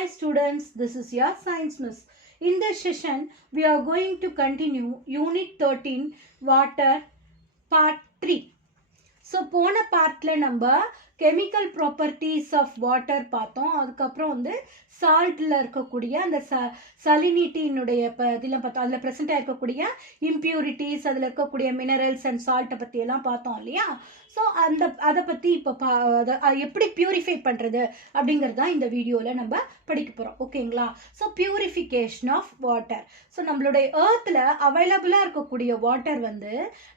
Hi students, this is your science miss. In this session, we are going to continue Unit 13 Water Part 3. So போன பார்ட்டில் நம்ம chemical properties of water பார்த்தோம். அதுக்கப்புறம் வந்து சால்ட்டில் இருக்கக்கூடிய அந்த சலினிட்டியினுடைய இதில் பார்த்தோம். அதில் ப்ரெசென்ட்டாக இருக்கக்கூடிய இம்ப்யூரிட்டிஸ், அதில் இருக்கக்கூடிய மினரல்ஸ் அண்ட் சால்ட்டை பற்றியெல்லாம் பார்த்தோம் இல்லையா? ஸோ அதை பற்றி இப்போ எப்படி பியூரிஃபை பண்ணுறது அப்படிங்கிறது தான் இந்த வீடியோவில் நம்ம படிக்க போகிறோம். ஓகேங்களா? So purification of water. So நம்மளுடைய ஏர்த்தில் அவைலபிளாக இருக்கக்கூடிய வாட்டர் வந்து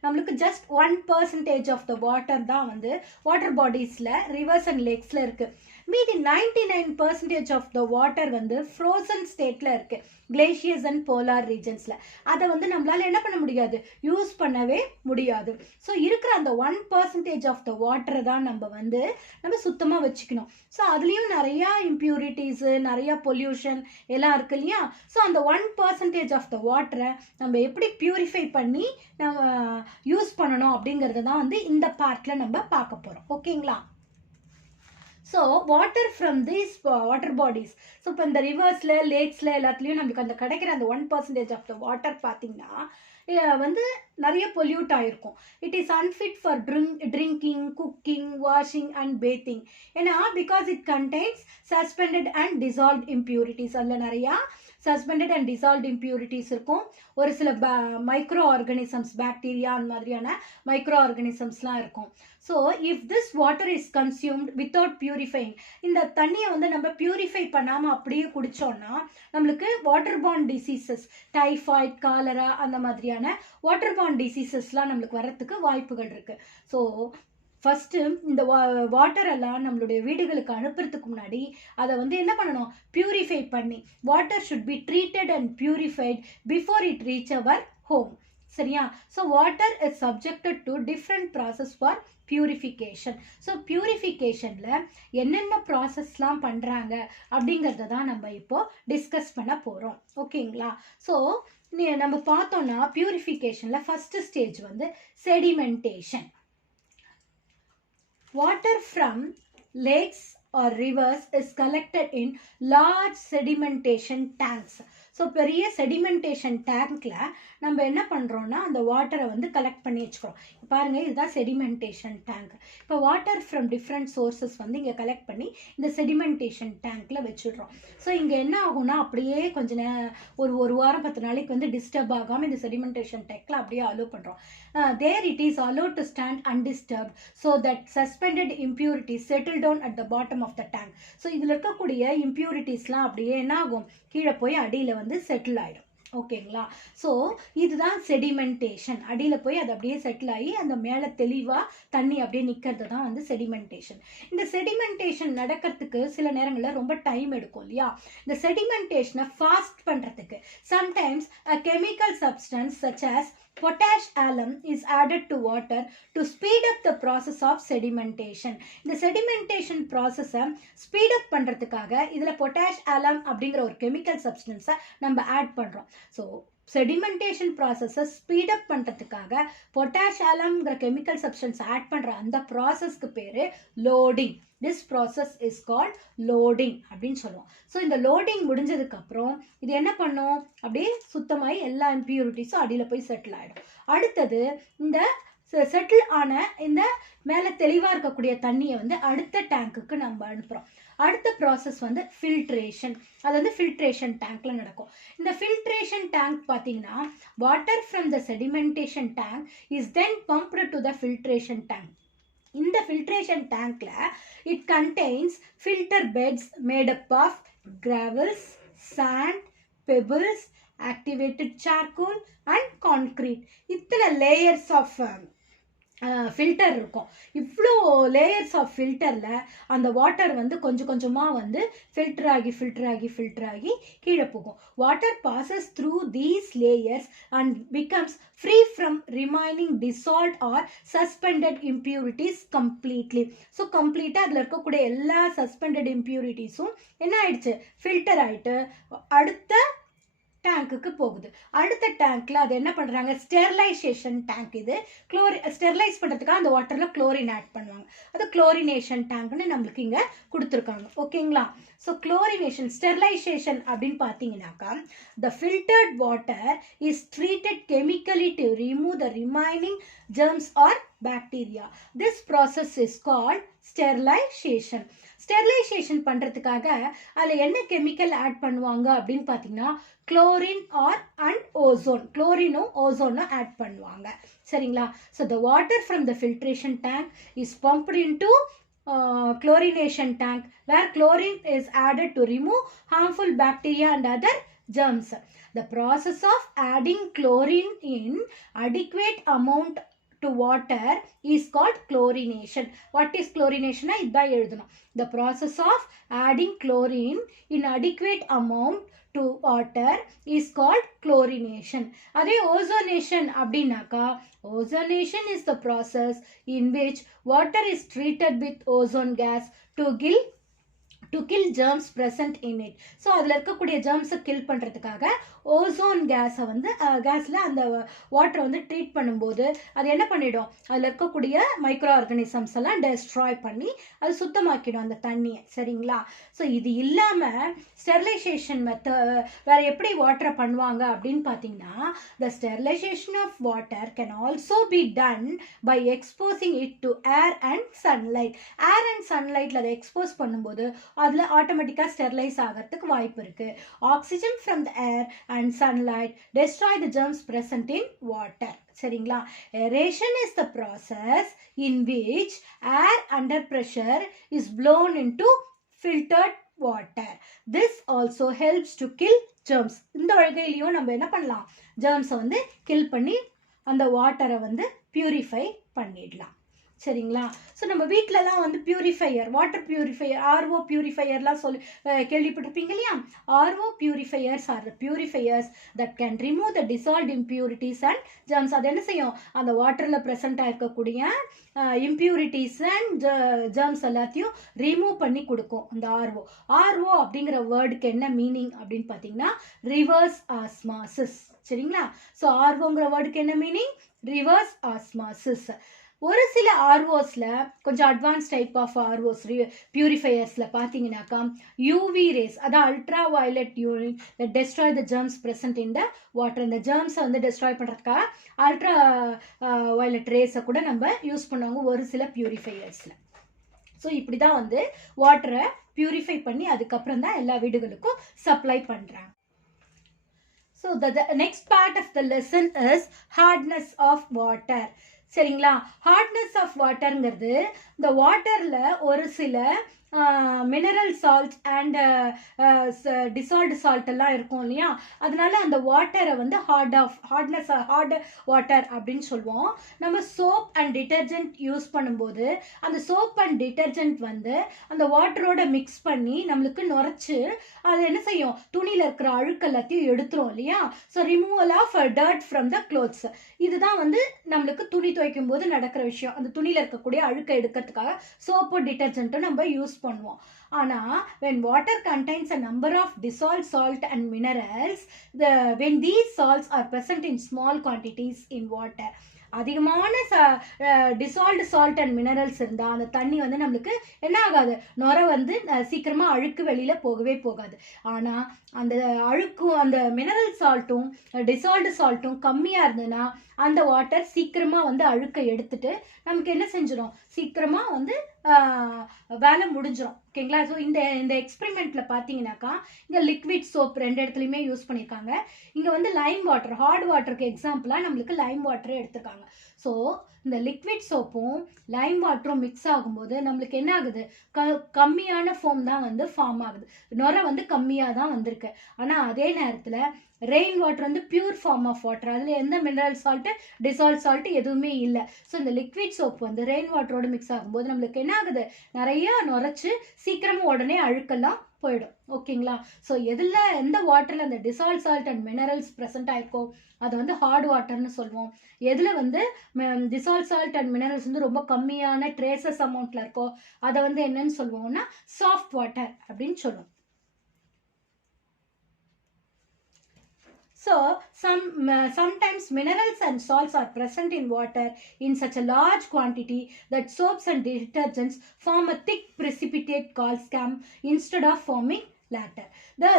நம்மளுக்கு ஜஸ்ட் 1% ஆஃப் த வாட்டர் தான் வந்து வாட்டர் பாடிஸில், ரிவர்ஸ் அண்ட் லேக்ஸில் இருக்குது. மீதி 99% ஆஃப் த வாட்டர் வந்து ஃப்ரோசன் ஸ்டேட்டில் இருக்குது, கிளேஷியர்ஸ் அண்ட் போலார் ரீஜன்ஸில். அதை வந்து நம்மளால் என்ன பண்ண முடியாது, யூஸ் பண்ணவே முடியாது. ஸோ இருக்கிற அந்த 1% ஆஃப் த வாட்டரை தான் நம்ம சுத்தமாக வச்சுக்கணும். ஸோ அதுலேயும் நிறையா இம்ப்யூரிட்டிஸு, நிறையா பொல்யூஷன் எல்லாம் இருக்கு இல்லையா? ஸோ அந்த 1% ஆஃப் த வாட்டரை நம்ம எப்படி பியூரிஃபை பண்ணி நம்ம யூஸ் பண்ணணும் அப்படிங்கிறத தான் வந்து இந்த பார்ட்டில் நம்ம பார்க்க போகிறோம். ஓகேங்களா? So water from these water bodies, so இப்போ இந்த ரிவர்ஸில், லேக்ஸில் எல்லாத்துலேயும் நம்மளுக்கு அந்த கிடைக்கிற அந்த 1% ஆஃப் த வாட்டர் பார்த்திங்கன்னா வந்து நிறைய பொல்யூட் ஆகிருக்கும். It is unfit for drinking, cooking, washing and bathing. ஏன்னா because it contains suspended and dissolved impurities. அதில் நிறையா சஸ்பெண்டட் அண்ட் டிசால்வ்ட் இம்ப்யூரிட்டிஸ் இருக்கும். ஒரு சில மைக்ரோ ஆர்கானிசம்ஸ், பாக்டீரியா அந்த மாதிரியான மைக்ரோ ஆர்கானிசம்ஸ்லாம் இருக்கும். So if this water is consumed without purifying, இந்த தண்ணியை வந்து நம்ம பியூரிஃபை பண்ணாமல் அப்படியே குடித்தோன்னா நம்மளுக்கு water born diseases, typhoid, cholera அந்த மாதிரியான வாட்டர் பார்ன் டிசீசஸ்லாம் நம்மளுக்கு வரத்துக்கு வாய்ப்புகள் இருக்குது. ஸோ ஃபஸ்ட்டு இந்த வாட்டர் எல்லாம் நம்மளுடைய வீடுகளுக்கு அனுப்புறதுக்கு முன்னாடி அதை வந்து என்ன பண்ணணும், பியூரிஃபை பண்ணி, water should be treated and purified before it reach our home. சரியா? So water is subjected to different process for purification. So பியூரிஃபிகேஷனில் என்னென்ன ப்ராசஸ்லாம் பண்ணுறாங்க அப்படிங்கிறத தான் நம்ம இப்போது டிஸ்கஸ் பண்ண போகிறோம். ஓகேங்களா? ஸோ நம்ம பார்த்தோன்னா பியூரிஃபிகேஷனில் ஃபஸ்ட்டு ஸ்டேஜ் வந்து sedimentation. Water from lakes or rivers is collected in large sedimentation tanks. So பெரிய செடிமெண்டேஷன் டேங்க்கில் நம்ம என்ன பண்ணுறோன்னா அந்த வாட்டரை வந்து கலெக்ட் பண்ணி வச்சுக்கிறோம். பாருங்கள், இதுதான் செடிமெண்டேஷன் டேங்க். இப்போ வாட்டர் ஃப்ரம் டிஃப்ரெண்ட் சோர்ஸஸ் வந்து இங்கே கலெக்ட் பண்ணி இந்த செடிமெண்டேஷன் டேங்க்கில் வச்சுடுறோம். ஸோ இங்கே என்ன ஆகும்னா அப்படியே ஒரு வாரம் 10 நாளைக்கு வந்து டிஸ்டர்ப் ஆகாமல் இந்த செடிமெண்டேஷன் டேங்க்கில் அப்படியே அலோவ் பண்ணுறோம். There it is allowed to stand undisturbed so that suspended impurities settle down at the bottom of the tank. So இதில் இருக்கக்கூடிய இம்ப்யூரிட்டிஸ்லாம் அப்படியே என்ன ஆகும், கீழே போய் அடியில் வந்து செட்டில் ஆகிடும். ஓகேங்களா? ஸோ இதுதான் செடிமெண்டேஷன். அடியில் போய் அது அப்படியே செட்டில் ஆகி அந்த மேலே தெளிவாக தண்ணி அப்படியே நிற்கிறது தான் வந்து செடிமெண்டேஷன். இந்த செடிமெண்டேஷன் நடக்கிறதுக்கு சில நேரங்களில் ரொம்ப டைம் எடுக்கும் இல்லையா? இந்த செடிமெண்டேஷனை ஃபாஸ்ட் பண்ணுறதுக்கு sometimes a chemical substance such as potash alum is added to water to speed up the process of sedimentation. இந்த sedimentation process-ஐ speed up பண்ணுறதுக்காக இதில் potash alum அப்படிங்கிற ஒரு கெமிக்கல் சப்ஸ்டன்ஸை நம்ம ஆட் பண்ணுறோம். ஸோ செடிமெண்டேஷன் ப்ராசஸை ஸ்பீட் அப் பண்ணுறதுக்காக பொட்டாஷ் ஆலம்ங்கிற கெமிக்கல் சப்ஸ்டன்ஸ் ஆட் பண்ணுற அந்த ப்ராசஸ்க்கு பேர் loading. This process is called loading அப்படின்னு சொல்லுவோம். ஸோ இந்த லோடிங் முடிஞ்சதுக்கப்புறம் இது என்ன பண்ணும், அப்படியே சுத்தமாகி எல்லா இம்ப்யூரிட்டிஸும் அடியில் போய் செட்டில் ஆகிடும். அடுத்தது இந்த செட்டில் ஆன இந்த மேலே தெளிவாக இருக்கக்கூடிய தண்ணியை வந்து அடுத்த டேங்க்குக்கு நம்ம அனுப்புகிறோம். அடுத்த ப்ராசஸ் வந்து ஃபில்ட்ரேஷன். அது வந்து ஃபில்ட்ரேஷன் டேங்க்கில் நடக்கும். இந்த ஃபில்ட்ரேஷன் டேங்க் பார்த்தீங்கன்னா water from the sedimentation tank is then pumped to the filtration tank. இந்த ஃபில்ட்ரேஷன் டேங்க்கில் it contains filter beds made up of gravels, sand, pebbles, activated charcoal and concrete. இத்தனை layers of filter இருக்கும். இவ்வளோ layers of ஃபில்டரில் அந்த water வந்து கொஞ்சம் கொஞ்சமாக வந்து ஃபில்டர் ஆகி கீழே போகும். Water bosses through these layers and becomes free from remaining டிசால்ட் R suspended impurities completely. So கம்ப்ளீட்டாக அதில் இருக்கக்கூடிய எல்லா சஸ்பெண்டட் இம்ப்யூரிட்டிஸும் என்ன ஆயிடுச்சு, ஃபில்டர் ஆகிட்டு அடுத்த டேங்க்குக்கு போகுது. அடுத்த டேங்க்ல அது என்ன பண்றாங்க, ஸ்டெர்லைசேஷன் டேங்க். இது ஸ்டெர்லைஸ் பண்றதுக்காக அந்த வாட்டர்ல குளோரின் ஆட் பண்ணுவாங்க. அது குளோரினேஷன் டேங்க்னு நம்மளுக்கு இங்க கொடுத்துருக்காங்க. ஓகேங்களா? ஸோ குளோரினேஷன் ஸ்டெர்லைசேஷன் அப்படின்னு பார்த்தீங்கன்னாக்கா, the filtered water is treated chemically to remove the remaining germs or bacteria. This process is called sterilization. Sterilisation பண்ணுறதுக்காக அதில் என்ன கெமிக்கல் ஆட் பண்ணுவாங்க அப்படின்னு பார்த்தீங்கன்னா, குளோரின் அண்ட் ஓசோன், குளோரினும் ஓசோனும் ஆட் பண்ணுவாங்க. சரிங்களா? So the water from the filtration tank is pumped into chlorination tank, where chlorine is added to remove harmful bacteria and other germs. The process of adding chlorine in adequate amount to water is called chlorination. What is chlorination? idha eludunum. The process of adding chlorine in adequate amount to water is called chlorination. Adhe ozonation அப்படினாக்கா, ozonation is the process in which water is treated with ozone gas to kill germs present in it. So அதில் இருக்கக்கூடிய ஜெர்ம்ஸை kill பண்ணுறதுக்காக ozone கேஸை வந்து கேஸில் அந்த வாட்டரை வந்து ட்ரீட் பண்ணும்போது அது என்ன பண்ணிடும், அதில் இருக்கக்கூடிய மைக்ரோ ஆர்கானிசம்ஸ் எல்லாம் டெஸ்ட்ராய் பண்ணி அது சுத்தமாக்கிடும் அந்த தண்ணியை. சரிங்களா? ஸோ இது இல்லாமல் ஸ்டெர்லைசேஷன் வேறு எப்படி வாட்டரை பண்ணுவாங்க அப்படின்னு பார்த்தீங்கன்னா, the sterilisation of water can also be done by exposing it to air and sunlight. Air and சன்லைட்டில் அதை எக்ஸ்போஸ் பண்ணும்போது அதில் ஆட்டோமேட்டிக்காக ஸ்டெர்லைஸ் ஆகிறதுக்கு வாய்ப்பு இருக்குது. Oxygen from the air and sunlight destroy the germs present in water. சரிங்களா? Aeration is the process in which air under pressure is blown into filtered water. This also helps to kill germs. இந்த வகையிலையும் நம்ம என்ன பண்ணலாம், germs வந்து kill பண்ணி அந்த வாட்டரை வந்து பியூரிஃபை பண்ணிடலாம். சரிங்களா? ஸோ நம்ம வீட்டிலலாம் வந்து பியூரிஃபையர், வாட்டர் பியூரிஃபையர், ஆர்ஓ பியூரிஃபையர்லாம் கேள்விப்பட்டிருப்பீங்க இல்லையா? RO purifiers R the purifiers that can remove the dissolved impurities and germs. அது என்ன செய்யும், அந்த வாட்டரில் ப்ரெசென்ட்டாக இருக்கக்கூடிய இம்ப்யூரிட்டிஸ் அண்ட் ஜெர்ம்ஸ் எல்லாத்தையும் ரிமூவ் பண்ணி கொடுக்கும் அந்த ஆர்ஓ. ஆர்ஓ அப்படிங்கிற வேர்டுக்கு என்ன மீனிங் அப்படின்னு பார்த்தீங்கன்னா, ரிவர்ஸ் ஆஸ்மாசிஸ். சரிங்களா? ஸோ ஆர்ஓங்கிற வேர்டுக்கு என்ன மீனிங், ரிவர்ஸ் ஆஸ்மாசிஸ். ஒரு சில ஆர்ஓஸில் கொஞ்சம் அட்வான்ஸ் டைப் ஆஃப் ஆர்ஓஸ் பியூரிஃபையர்ஸில் பார்த்தீங்கன்னாக்கா, யூவி ரேஸ், அதாவது ultra violet unit destroy the germs present in the water. இந்த ஜெர்ம்ஸை வந்து டெஸ்ட்ராய் பண்ணுறதுக்காக அல்ட்ரா வயலட் ரேஸை கூட நம்ம யூஸ் பண்ணுவாங்க ஒரு சில பியூரிஃபையர்ஸில். ஸோ இப்படி தான் வந்து வாட்டரை பியூரிஃபை பண்ணி அதுக்கப்புறம் தான் எல்லா வீடுகளுக்கும் சப்ளை பண்ணுறாங்க. So the next part of the lesson is hardness of water. சரிங்களா? ஹார்ட்னஸ் ஆஃப் வாட்டருங்கிறது இந்த வாட்டரில் ஒரு சில mineral salt and dissolved salt எல்லாம் இருக்கும் இல்லையா? அதனால அந்த வாட்டரை வந்து ஹார்ட் வாட்டர் அப்படின்னு சொல்லுவோம். நம்ம சோப் அண்ட் டிட்டர்ஜென்ட் யூஸ் பண்ணும்போது அந்த சோப் அண்ட் டிட்டர்ஜென்ட் வந்து அந்த வாட்டரோட மிக்ஸ் பண்ணி நம்மளுக்கு நுரைச்சு அது என்ன செய்யும், துணியில் இருக்கிற அழுக்கு எல்லாத்தையும் எடுத்துரும் இல்லையா? So removal of dirt from the clothes. இதுதான் வந்து நம்மளுக்கு துணி துவைக்கும் போது நடக்கிற விஷயம். அந்த துணியில் இருக்கக்கூடிய அழுக்கை எடுக்கிறதுக்காக சோப்போ டிட்டர்ஜென்ட்டும் நம்ம யூஸ் பண்ணுவோம். ஆனால் when water contains a number of dissolved salt and minerals, when these salts are present in small quantities in water, அதிகமான டிசால்வ்டு சால்ட் அண்ட் மினரல்ஸ் இருந்தால் அந்த தண்ணி வந்து நம்மளுக்கு என்ன ஆகாது, நுரை வந்து சீக்கிரமாக அழுக்கு வெளியில் போகவே போகாது. ஆனால் அந்த அழுக்கும் அந்த மினரல் சால்ட்டும் டிசால்வ்டு சால்ட்டும் கம்மியாக இருந்ததுன்னா அந்த வாட்டர் சீக்கிரமாக வந்து அழுக்கை எடுத்துட்டு நமக்கு என்ன செஞ்சிடும், சீக்கிரமாக வந்து வேலை முடிஞ்சிடும். ஓகேங்களா? ஸோ இந்த எக்ஸ்பெரிமெண்ட்டில் பார்த்தீங்கன்னாக்கா இங்கே லிக்விட் சோப் ரெண்டு இடத்துலையுமே யூஸ் பண்ணியிருக்காங்க. இங்கே வந்து லைம் வாட்டர், ஹார்ட் வாட்டருக்கு எக்ஸாம்பிளாக நம்மளுக்கு லைம் வாட்டரே எடுத்திருக்காங்க. ஸோ இந்த லிக்விட் சோப்பும் லைம் வாட்டரும் மிக்ஸ் ஆகும்போது நம்மளுக்கு என்ன ஆகுது, கம்மியான ஃபோம் தான் வந்து ஃபார்ம் ஆகுது, நுரை வந்து கம்மியாக தான் வந்திருக்கு. ஆனால் அதே நேரத்தில் ரெயின் வாட்டர் வந்து பியூர் ஃபார்ம் ஆஃப் வாட்டர், அதில் எந்த மினரல் சால்ட்டு டிசால்வ் சால்ட்டு எதுவுமே இல்லை. ஸோ இந்த லிக்விட் சோப் வந்து ரெயின் வாட்டரோடு மிக்ஸ் ஆகும்போது நம்மளுக்கு என்ன ஆகுது, நிறையா நுரைச்சி சீக்கிரமாக உடனே அழுக்கெல்லாம் போயிடும். ஓகேங்களா? ஸோ எந்த வாட்டரில் அந்த dissolve salt and minerals present ஆயிருக்கோ அதை வந்து ஹார்ட் வாட்டர்னு சொல்லுவோம். எதில் வந்து டிசால்வ் சால்ட் அண்ட் மினரல்ஸ் வந்து ரொம்ப கம்மியான ட்ரேசஸ் அமௌண்ட்டில் இருக்கோ அதை வந்து என்னன்னு சொல்லுவோம்னா சாஃப்ட் வாட்டர் அப்படின்னு சொல்லுவோம். So sometimes minerals and salts are present in water in such a large quantity that soaps and detergents form a thick precipitate called scum instead of forming latter.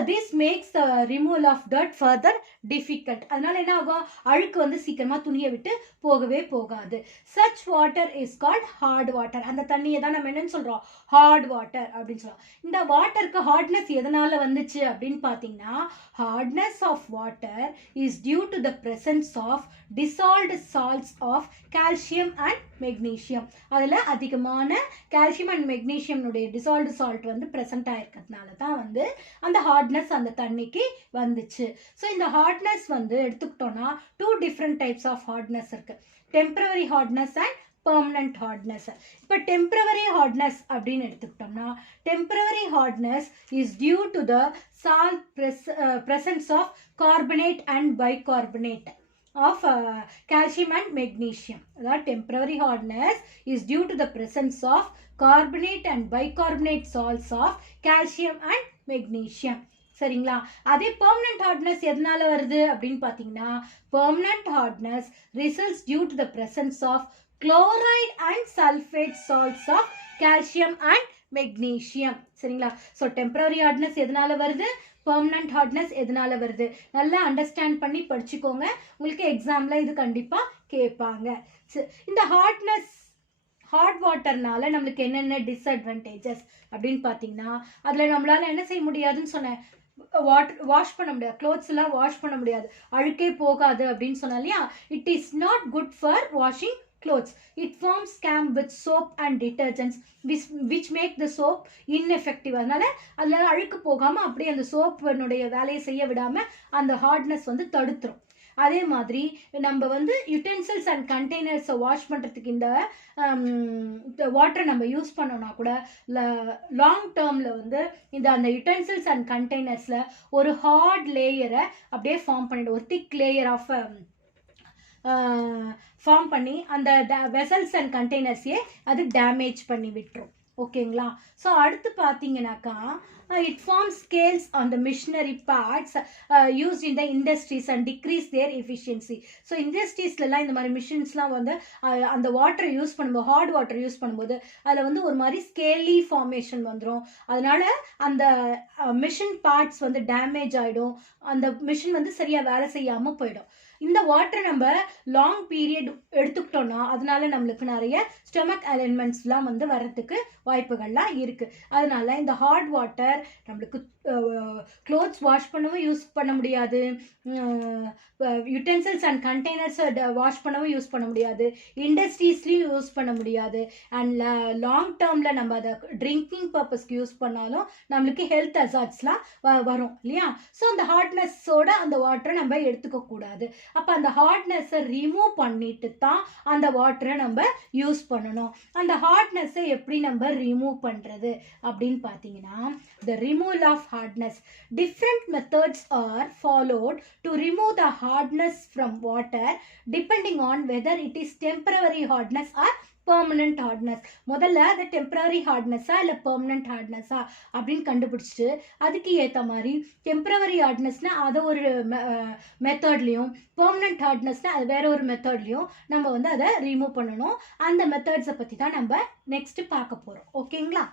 This makes the removal of dirt further difficult. அதனால என்ன ஆகும், அழுக்கு வந்து சீக்கிரமா துணியை விட்டு போகவே போகாது. Such water is called hard water. அந்த தண்ணியை தான் நம்ம என்னன்னு சொல்றோம், hard water அப்படின்னு சொல்றோம். இந்த வாட்டருக்கு ஹார்ட்னஸ் எதனால வந்துச்சு அப்படின்னு பார்த்தீங்கன்னா, hardness of water is due to the presence of dissolved salts of calcium and magnesium. அதில் அதிகமான calcium and magnesium உடைய dissolved salt வந்து present ஆயிருக்கிறதுனால தான் வந்து அந்த ஹார்ட்னஸ் அந்த தண்ணிக்கு வந்துச்சு. ஸோ இந்த ஹார்ட்னஸ் வந்து எடுத்துக்கிட்டோம்னா 2 different types of hardness இருக்கு, temporary hardness and permanent hardness. இப்போ temporary hardness அப்படின்னு எடுத்துக்கிட்டோம்னா, temporary hardness is due to the salt presence of carbonate and bicarbonate of calcium and magnesium. That temporary hardness is due to the presence of carbonate and bicarbonate salts of calcium and magnesium. சரிங்களா? அதே permanent hardness எதனால வருது அப்படின்னு பார்த்தீங்கன்னா, permanent hardness results due to the presence of chloride and sulfate salts of calcium and magnesium. சரிங்களா? So temporary hardness எதனால வருது, permanent hardness எதனால வருது, நல்லா அண்டர்ஸ்டாண்ட் பண்ணி படிச்சுக்கோங்க. உங்களுக்கு எக்ஸாம்ல இது கண்டிப்பா கேட்பாங்க. இந்த ஹாட் வாட்டர்னால நம்மளுக்கு என்னென்ன டிஸ்அட்வான்டேஜஸ் அப்படின்னு பார்த்தீங்கன்னா, அதில் நம்மளால என்ன செய்ய முடியாதுன்னு சொன்னேன், வாஷ் பண்ண முடியாது, க்ளோத்ஸ் எல்லாம் வாஷ் பண்ண முடியாது, அழுக்கே போகாது அப்படின்னு சொன்னா இல்லையா. It is not good for washing clothes. It forms scum with soap and detergents which make the soap ineffective. அதனால அதில் அழுக்கு போகாமல் அப்படியே அந்த சோப்பினுடைய வேலையை செய்ய விடாமல் அந்த ஹார்ட்னஸ் வந்து தடுத்துரும். அதே மாதிரி நம்ம வந்து யுட்டென்சில்ஸ் அண்ட் கண்டெய்னர்ஸை வாஷ் பண்ணுறதுக்கு இந்த வாட்டரை நம்ம யூஸ் பண்ணோம்னா கூட லாங் டேர்மில் வந்து அந்த யுட்டென்சில்ஸ் அண்ட் கண்டெய்னர்ஸில் ஒரு ஹார்ட் லேயரை அப்படியே ஃபார்ம் பண்ணிடும், ஒரு திக் லேயர் ஆஃப் ஃபார்ம் பண்ணி அந்த வெசல்ஸ் அண்ட் கண்டெய்னர்ஸையே அது டேமேஜ் பண்ணி விட்டுரும். ஓகேங்களா? ஸோ அடுத்து பார்த்தீங்கன்னாக்கா, it forms scales on the machinery parts used in the industries and decrease their efficiency. So இண்டஸ்ட்ரீஸ்லாம் இந்த மாதிரி மிஷின்ஸ்லாம் வந்து அந்த வாட்டரை யூஸ் பண்ணும்போது, ஹார்ட் வாட்டர் யூஸ் பண்ணும்போது அதில் வந்து ஒரு மாதிரி ஸ்கேலி ஃபார்மேஷன் வந்துடும். அதனால அந்த மிஷின் பார்ட்ஸ் வந்து டேமேஜ் ஆகிடும், அந்த மிஷின் வந்து சரியாக வேலை செய்யாமல் போயிடும். இந்த வாட்டரை நம்ம லாங் பீரியட் எடுத்துக்கிட்டோம்னா அதனால நம்மளுக்கு நிறைய ஸ்டொமக் அலைன்மெண்ட்ஸ்லாம் வந்து வர்றதுக்கு வாய்ப்புகள்லாம் இருக்குது. அதனால இந்த ஹாட் வாட்டர் நம்மளுக்கு க்ளோத்ஸ் வாஷ் பண்ணவும் யூஸ் பண்ண முடியாது, யுட்டென்சில்ஸ் அண்ட் கண்டெய்னர்ஸை வாஷ் பண்ணவும் யூஸ் பண்ண முடியாது, இண்டஸ்ட்ரீஸ்லையும் யூஸ் பண்ண முடியாது. அண்ட் லாங் டேர்மில் நம்ம அதை ட்ரிங்கிங் பர்பஸ்க்கு யூஸ் பண்ணாலும் நம்மளுக்கு ஹெல்த் அசார்ட்ஸ்லாம் வரும் இல்லையா. ஸோ அந்த ஹார்ட்னஸோட அந்த வாட்டரை நம்ம எடுத்துக்க கூடாது. அப்போ அந்த ஹார்ட்னஸை ரிமூவ் பண்ணிட்டு தான் அந்த வாட்டரை நம்ம யூஸ் பண்ணணும். அந்த ஹார்ட்னஸை எப்படி நம்ம ரிமூவ் பண்ணுறது அப்படின்னு பார்த்தீங்கன்னா, the removal of hardness. Different methods are followed to remove the hardness from water depending on whether it is temporary hardness or permanent hardness. முதல்ல அது டெம்பரரி ஹார்ட்னஸா இல்லை பெர்மனன்ட் ஹார்ட்னஸா அப்படின்னு கண்டுபிடிச்சிட்டு அதுக்கு ஏற்ற மாதிரி டெம்பரரி ஹார்ட்னஸ்னா அதை ஒரு மெத்தட்லையும், பெர்மனன்ட் ஹார்ட்னஸ்னா அது வேற ஒரு மெத்தட்லையும் நம்ம வந்து அதை ரிமூவ் பண்ணணும். அந்த மெத்தட்ஸை பற்றி தான் நம்ம நெக்ஸ்ட் பார்க்க போகிறோம். ஓகேங்களா?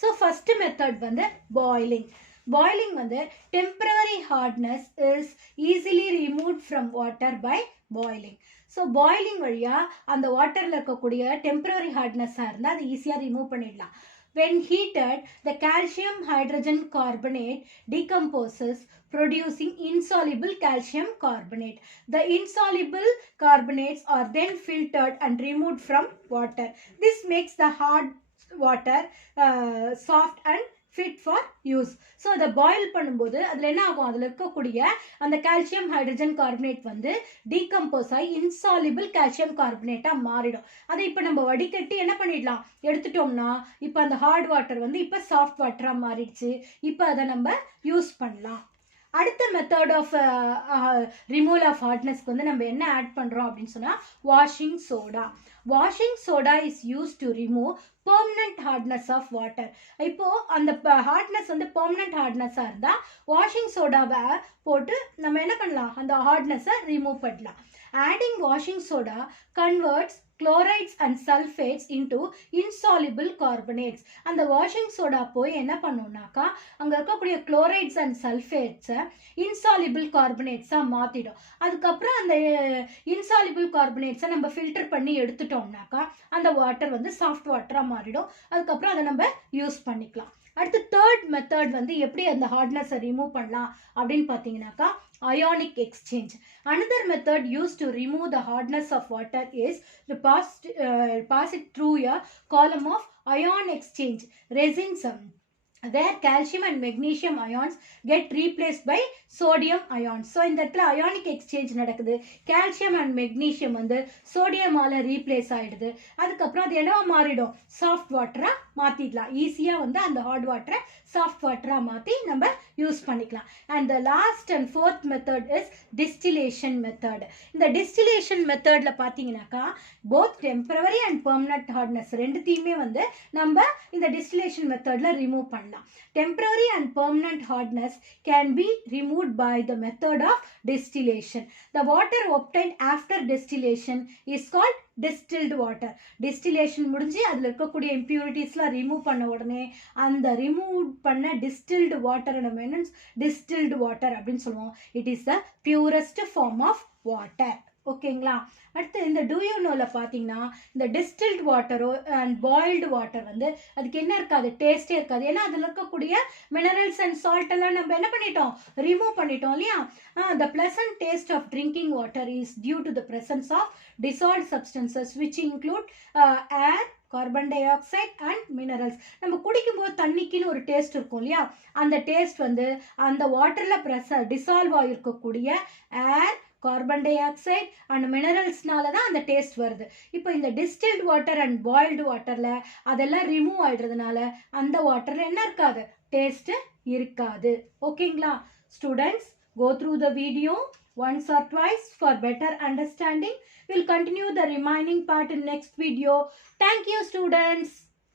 ஸோ ஃபர்ஸ்ட் மெத்தட் வந்து பாய்லிங். பாய்லிங் வந்து temporary hardness is easily removed from water by boiling. So boiling வழியாக அந்த வாட்டரில் இருக்கக்கூடிய டெம்பரரி ஹார்ட்னஸாக இருந்தால் அது ஈஸியாக ரிமூவ் பண்ணிடலாம். When heated, the calcium hydrogen carbonate decomposes, producing insoluble calcium carbonate. The insoluble carbonates are then filtered and removed from water. This makes the hard water soft and fit for use. So அதை boil பண்ணும்போது அதில் என்ன ஆகும், அதில் இருக்கக்கூடிய அந்த calcium hydrogen carbonate வந்து decompose ஆகி இன்சாலிபிள் கால்சியம் கார்பனேட்டாக மாறிடும். அதை இப்போ நம்ம வடிகட்டி என்ன பண்ணிடலாம், எடுத்துட்டோம்னா இப்போ அந்த ஹார்ட் வாட்டர் வந்து இப்போ சாஃப்ட் வாட்டராக மாறிடுச்சு. இப்போ அதை நம்ம யூஸ் பண்ணலாம். அடுத்த மெத்தட் ஆஃப் ரிமூவல் ஆஃப் ஹார்ட்னஸ்க்கு வந்து நம்ம என்ன ஆட் பண்ணுறோம் அப்படின்னு சொன்னால் washing soda. Washing soda is use to remove permanent hardness of water. இப்போ அந்த ஹார்ட்னஸ் வந்து பெர்மனன்ட் ஹார்ட்னஸாக இருந்தால் வாஷிங் சோடாவை போட்டு நம்ம என்ன பண்ணலாம், அந்த ஹார்ட்னஸை ரிமூவ் பண்ணலாம். Adding washing soda converts chlorides and sulfates into insoluble carbonates. அந்த வாஷிங் சோடா போய் என்ன பண்ணுனாக்கா அங்கே இருக்கக்கூடிய chlorides and sulfates insoluble carbonates மாற்றிடும். அதுக்கப்புறம் அந்த insoluble carbonates நம்ம ஃபில்டர் பண்ணி எடுத்துட்டோம்னாக்கா அந்த வாட்டர் வந்து சாஃப்ட் வாட்டராக மாறிடும். அதுக்கப்புறம் அதை நம்ம யூஸ் பண்ணிக்கலாம். அடுத்து தேர்ட் மெத்தட் வந்து எப்படி அந்த ஹார்ட்னஸை ரிமூவ் பண்ணலாம் அப்படின்னு பார்த்தீங்கன்னாக்கா ionic exchange. Another method used to remove the hardness of water is to pass it through a column of ion exchange resins, where calcium and magnesium ions get replaced by sodium ions. So இந்த இடத்துல ionic exchange நடக்குது. Calcium and magnesium வந்து சோடியமால replace ஆயிடுது. அதுக்கப்புறம் அது என்னவா மாறிடும், soft வாட்டரா மாத்திடலாம். ஈஸியா வந்து அந்த ஹார்ட் வாட்டரை சாஃப்ட் வாட்டரா மாத்தி நம்ம யூஸ் பண்ணிக்கலாம். And the last and fourth method is distillation method. இந்த டிஸ்டிலேஷன் மெத்தட்ல பாத்தீங்கன்னாக்கா both temporary and permanent hardness ரெண்டுத்தையுமே வந்து நம்ம இந்த டிஸ்டிலேஷன் மெத்தட்ல ரிமூவ் பண்ணலாம். Temporary and permanent hardness can be removed by the method of distillation. The water obtained after distillation is called distilled water. Distillation முடிஞ்சு அதில் இருக்கக்கூடிய impuritiesலாம் ரிமூவ் பண்ண உடனே அந்த ரிமூவ் பண்ண distilled water நம்ம என்ன distilled water அப்படின்னு சொல்லுவோம். It is the purest form of water. ஓகேங்களா. அடுத்து இந்த டூ யூ நோல பார்த்தீங்கன்னா இந்த டிஸ்டில்ட் வாட்டரோ அண்ட் பாயில்டு வாட்டர் வந்து அதுக்கு என்ன இருக்காது, டேஸ்டே இருக்காது. ஏன்னா அதில் இருக்கக்கூடிய மினரல்ஸ் அண்ட் சால்ட் எல்லாம் நம்ம என்ன பண்ணிட்டோம், ரிமூவ் பண்ணிட்டோம் இல்லையா. The pleasant taste of drinking water is due to the presence of dissolved substances which include air, carbon dioxide and minerals. நம்ம குடிக்கும்போது தண்ணிக்குன்னு ஒரு டேஸ்ட் இருக்கும் இல்லையா, அந்த டேஸ்ட் வந்து அந்த வாட்டரில் டிசால்வ் ஆகிருக்கக்கூடிய air, carbon dioxide and மினரல்ஸ்னால தான் அந்த டேஸ்ட் வருது. இப்போ இந்த டிஸ்டில்ட் வாட்டர் அண்ட் பாயில்டு வாட்டரில் அதெல்லாம் ரிமூவ் ஆகிடுறதுனால அந்த வாட்டரில் என்ன இருக்காது, டேஸ்ட்டு இருக்காது. ஓகேங்களா students, go through the video once or twice for better understanding. We'll continue the remaining part in next video. Thank you students.